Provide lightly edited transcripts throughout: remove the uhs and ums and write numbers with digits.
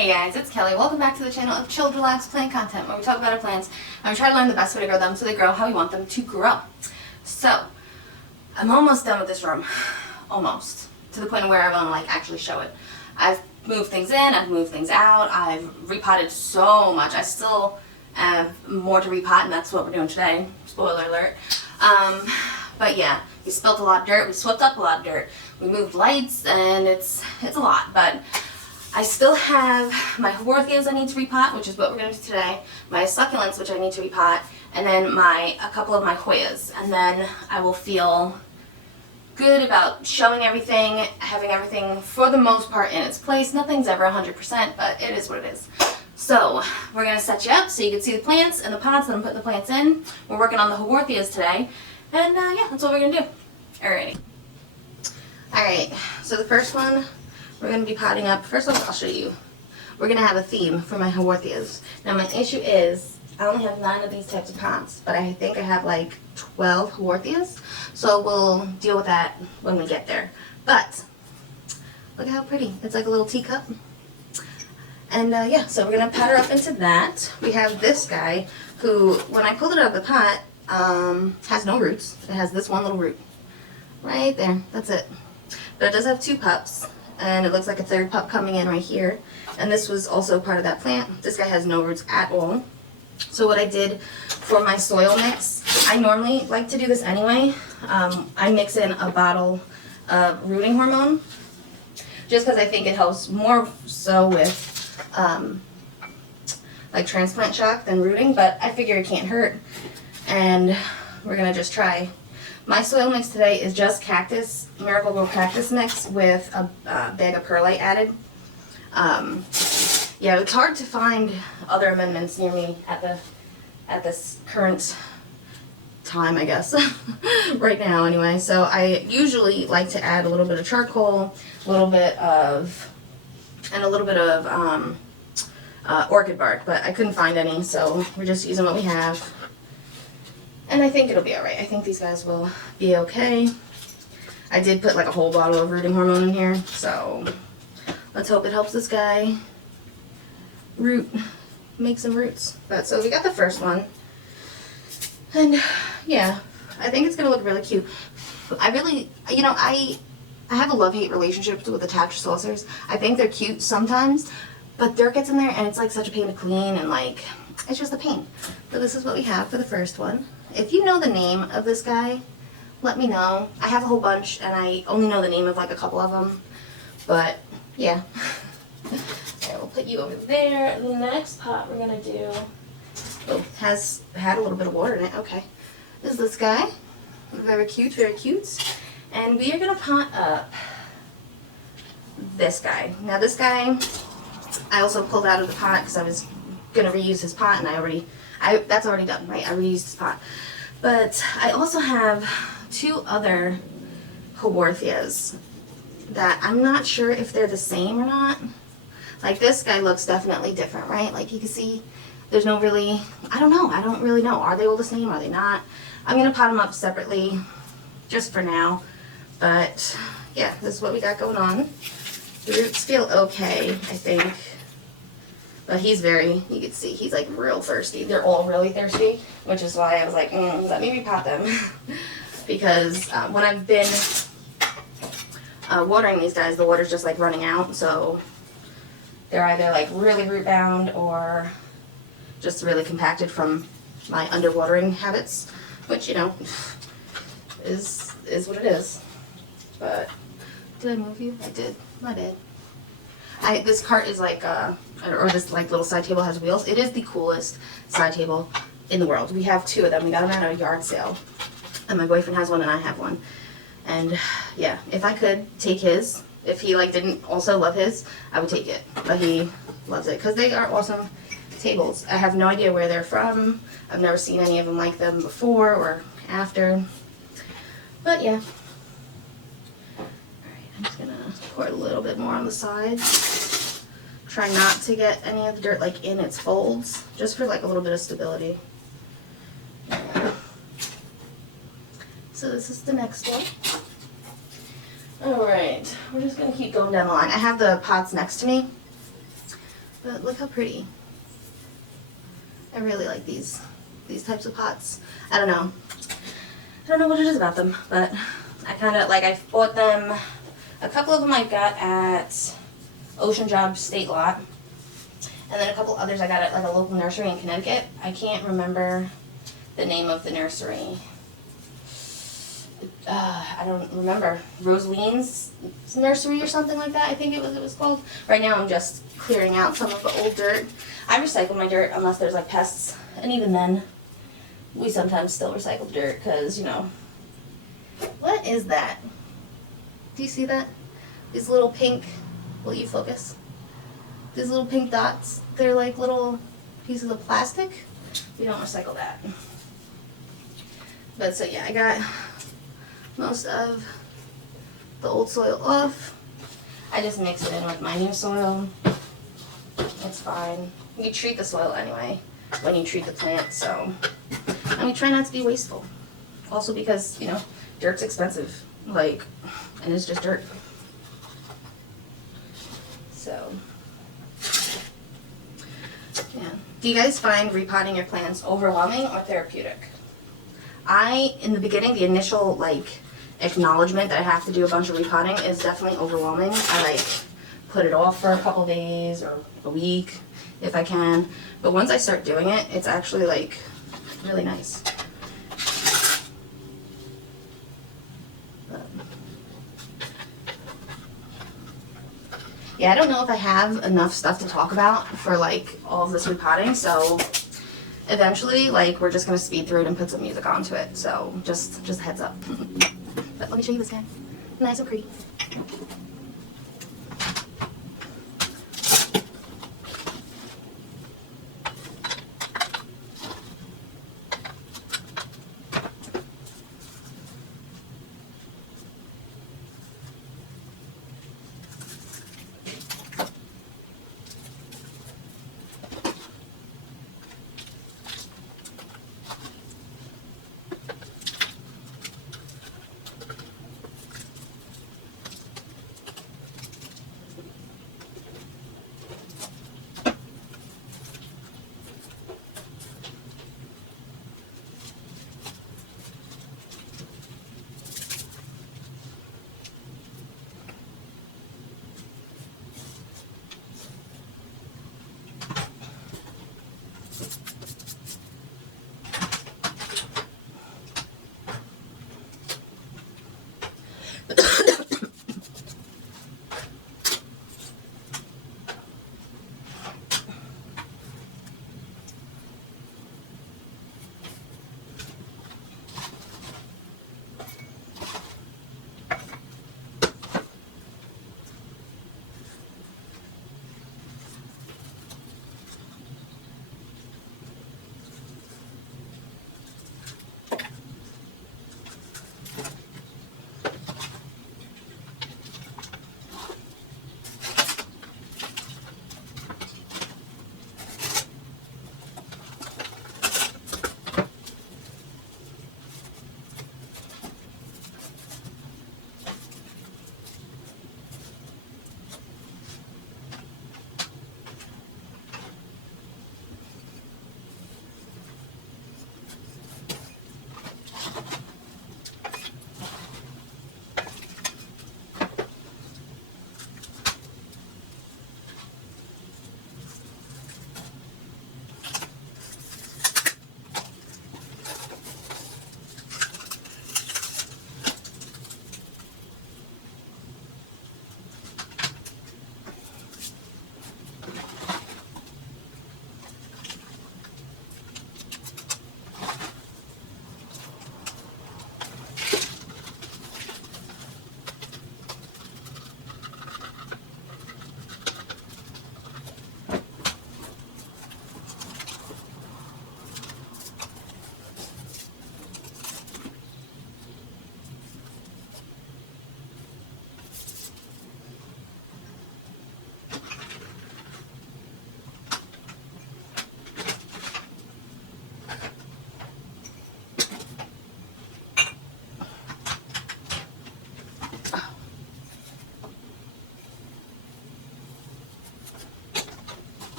Hey guys, it's Kelly. Welcome back to the channel of chilled, relaxed plant content where we talk about our plants and we try to learn the best way to grow them so they grow how we want them to grow. So, I'm almost done with this room. Almost. To the point where I want to actually show it. I've moved things in, I've moved things out, I've repotted so much. I still have more to repot and that's what we're doing today. Spoiler alert. But yeah, we spilt a lot of dirt, we swept up a lot of dirt, we moved lights, and it's a lot, but I still have my Haworthias I need to repot, which is what we're going to do today, my succulents, which I need to repot, and then a couple of my Hoyas, and then I will feel good about showing everything, having everything for the most part in its place. Nothing's ever 100%, but it is what it is. So, we're going to set you up so you can see the plants and the pots that I'm putting the plants in. We're working on the Haworthias today, and yeah, that's what we're going to do. Alrighty. Alright, so the first one we're going to be potting up. First off, I'll show you. We're going to have a theme for my Haworthias. Now my issue is, I only have 9 of these types of pots, but I think I have like 12 Haworthias, so we'll deal with that when we get there. But, look at how pretty. It's like a little teacup. And yeah, so we're going to pot her up into that. We have this guy who, when I pulled it out of the pot, has no roots. It has this one little root. Right there. That's it. But it does have 2 pups. And it looks like a 3rd pup coming in right here. And this was also part of that plant. This guy has no roots at all. So what I did for my soil mix, I normally like to do this anyway. I mix in a bottle of rooting hormone. Just because I think it helps more so with like transplant shock than rooting. But I figure it can't hurt. And we're going to just try. My soil mix today is just cactus, Miracle-Gro cactus mix with a bag of perlite added. Yeah, it's hard to find other amendments near me at this current time, I guess. Right now, anyway. So I usually like to add a little bit of charcoal, a little bit of orchid bark, but I couldn't find any, so we're just using what we have. And I think it'll be alright. I think these guys will be okay. I did put like a whole bottle of rooting hormone in here, so let's hope it helps this guy make some roots. But so we got the first one. And yeah, I think it's gonna look really cute. I really, I have a love-hate relationship with attached saucers. I think they're cute sometimes, but dirt gets in there and it's like such a pain to clean and like, it's just a pain. So this is what we have for the first one. If you know the name of this guy, let me know. I have a whole bunch and I only know the name of like a couple of them. But yeah. Okay, we'll put you over there. The next pot we're going to do, has had a little bit of water in it. Okay. Is this guy. Very cute, very cute. And we are going to pot up this guy. Now this guy, I also pulled out of the pot because I was going to reuse his pot and that's already done, right? I reused this pot. But I also have 2 other Haworthias that I'm not sure if they're the same or not. Like this guy looks definitely different, right? Like you can see there's no really, I don't know. I don't really know. Are they all the same? Are they not? I'm going to pot them up separately just for now. But yeah, this is what we got going on. The roots feel okay, I think. But he's you can see, he's like real thirsty. They're all really thirsty, which is why I was like, let me repot them. Because when I've been watering these guys, the water's just like running out. So they're either like really root bound or just really compacted from my underwatering habits, which, is what it is. But did I move you? I did. I did. This cart is like, or this like little side table has wheels. It is the coolest side table in the world. We have 2 of them. We got them at a yard sale. And my boyfriend has one and I have one. And yeah, if I could take his, if he like didn't also love his, I would take it. But he loves it because they are awesome tables. I have no idea where they're from. I've never seen any of them like them before or after. But yeah. I'm just gonna pour a little bit more on the sides. Try not to get any of the dirt like in its folds, just for like a little bit of stability. So this is the next one. Alright, we're just going to keep going down the line. I have the pots next to me. But look how pretty. I really like these types of pots. I don't know what it is about them, but I kind of like, I bought them, a couple of them I got at Ocean Job State Lot, and then a couple others I got at like a local nursery in Connecticut. I can't remember the name of the nursery. I don't remember. Rosaline's Nursery or something like that, I think it was called. Right now I'm just clearing out some of the old dirt. I recycle my dirt unless there's like pests, and even then we sometimes still recycle the dirt because, you know. What is that? Do you see that? These little pink, will you focus? These little pink dots, they're like little pieces of plastic. We don't recycle that. But so yeah, I got most of the old soil off. I just mix it in with my new soil. It's fine. You treat the soil anyway when you treat the plant, so. And we try not to be wasteful. Also because, you know, dirt's expensive. Like, and it's just dirt. So, yeah. Do you guys find repotting your plants overwhelming or therapeutic? In the beginning, the initial, like, acknowledgement that I have to do a bunch of repotting is definitely overwhelming. I, like, put it off for a couple days or a week if I can. But once I start doing it, it's actually, like, really nice. Yeah, I don't know if I have enough stuff to talk about for, like, all of this repotting, so eventually, like, we're just going to speed through it and put some music onto it, so just heads up. But let me show you this guy. Nice and pretty.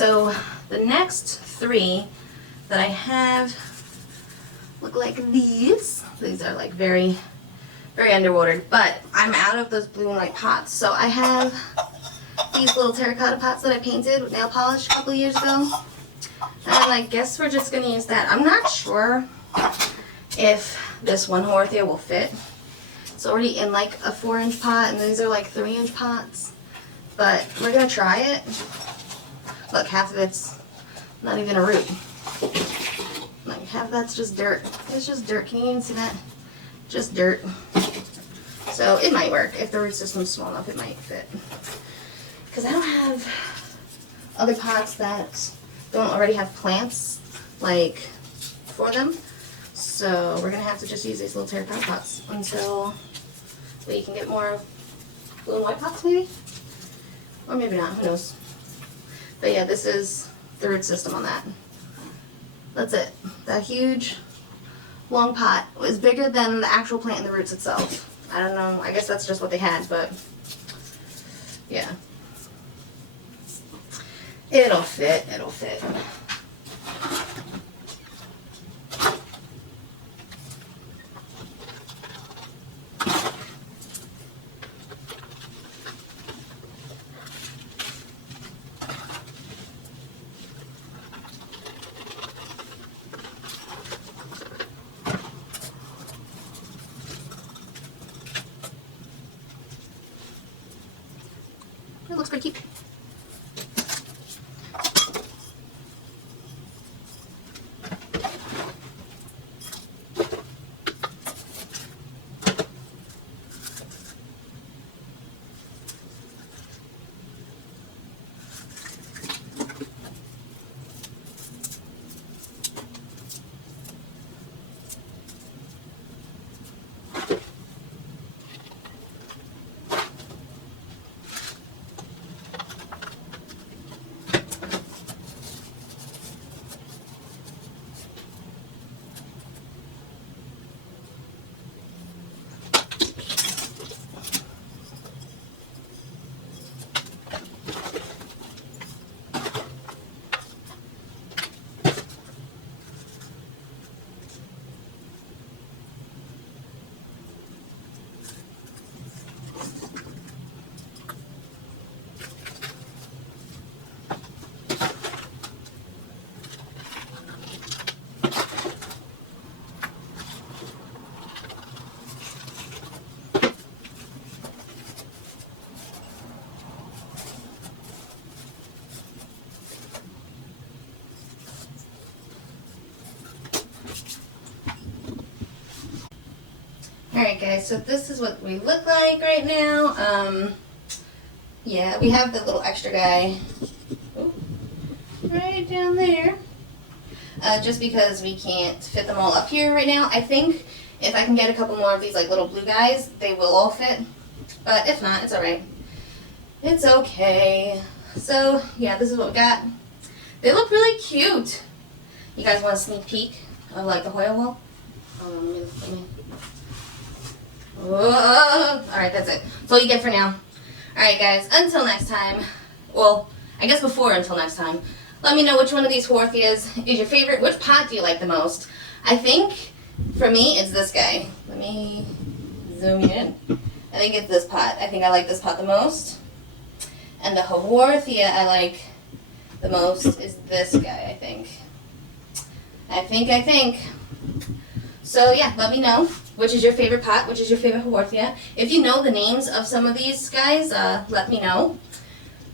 So the next 3 that I have look like these. These are like very, very underwatered, but I'm out of those blue and white pots. So I have these little terracotta pots that I painted with nail polish a couple of years ago. And I guess we're just going to use that. I'm not sure if this one Haworthia will fit. It's already in like a 4-inch pot, and these are like 3-inch pots. But we're going to try it. Look, half of it's not even a root. Like half of that's just dirt. It's just dirt. Can you even see that? Just dirt. So it might work. If the root system's small enough, it might fit. Because I don't have other pots that don't already have plants like for them. So we're going to have to just use these little terracotta pots until we can get more blue and white pots maybe? Or maybe not, who knows. But yeah, this is the root system on that. That's it. That huge, long pot was bigger than the actual plant and the roots itself. I don't know, I guess that's just what they had, but yeah. It'll fit, it'll fit. It looks pretty cute. Alright guys, so this is what we look like right now. Yeah, we have the little extra guy right down there. Just because we can't fit them all up here right now. I think if I can get a couple more of these like little blue guys, they will all fit. But if not, it's alright. It's okay. So yeah, this is what we got. They look really cute. You guys want a sneak peek of like the Hoya wall? Let me. Alright, that's it. That's all you get for now. Alright guys, until next time. Well, I guess before until next time. Let me know which one of these Haworthias is your favorite. Which pot do you like the most? I think, for me, it's this guy. Let me zoom you in. I think it's this pot. I think I like this pot the most. And the Haworthia I like the most is this guy, I think. I think. So yeah, let me know which is your favorite pot, which is your favorite Haworthia. If you know the names of some of these guys, let me know.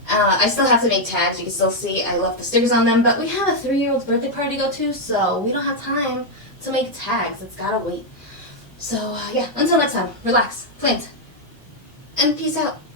I still have to make tags. You can still see I left the stickers on them, but we have a 3-year-old's birthday party to go to, so we don't have time to make tags. It's gotta wait. So yeah, until next time, relax, plant, and peace out.